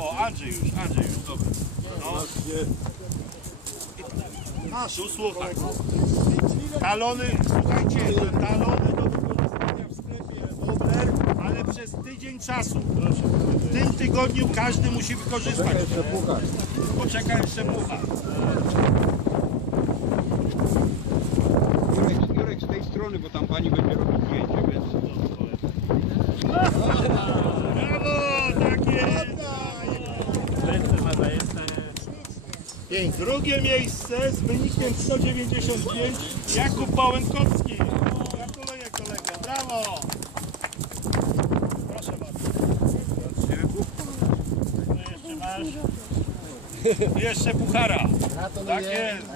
O, Andrzej już, Andrzej już, dobra. No. Tu słuchaj. Talony, słuchajcie, talony do wykorzystania w sklepie Obler, ale przez tydzień czasu. W tym tygodniu każdy musi wykorzystać. Poczekaj jeszcze pucha. Jurek, Jurek z tej strony, bo tam pani będzie robić zdjęcie, więc... Brawo, tak jest. Ręce ma zajeżdża. Drugie miejsce z wynikiem 195 Jakub Pałękowski. Gratuluję kolego, brawo. Proszę bardzo. Jeszcze masz. Jeszcze puchara. Tak jest.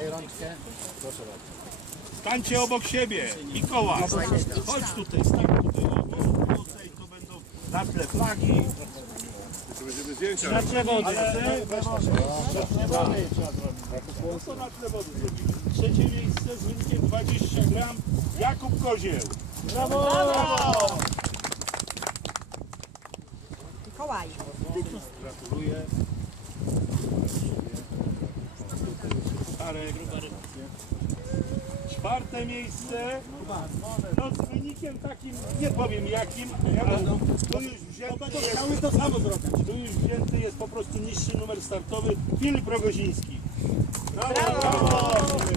Stańcie obok siebie. Mikołaj. Chodź tutaj, stań tutaj obok. Tutaj to będą na tle flagi. Na tle wody. To na tle wody zrobimy. Trzecie miejsce z wynikiem 20 gram Jakub Kozieł. Brawo! Brawo! Mikołaj. Gratuluję. Pucharek. Czwarte miejsce. No z wynikiem takim, nie powiem jakim, ale tu już wzięty jest, to samo zrobić. Tu już wzięty jest po prostu niższy numer startowy Filip Rogoziński. Brawo! Brawo!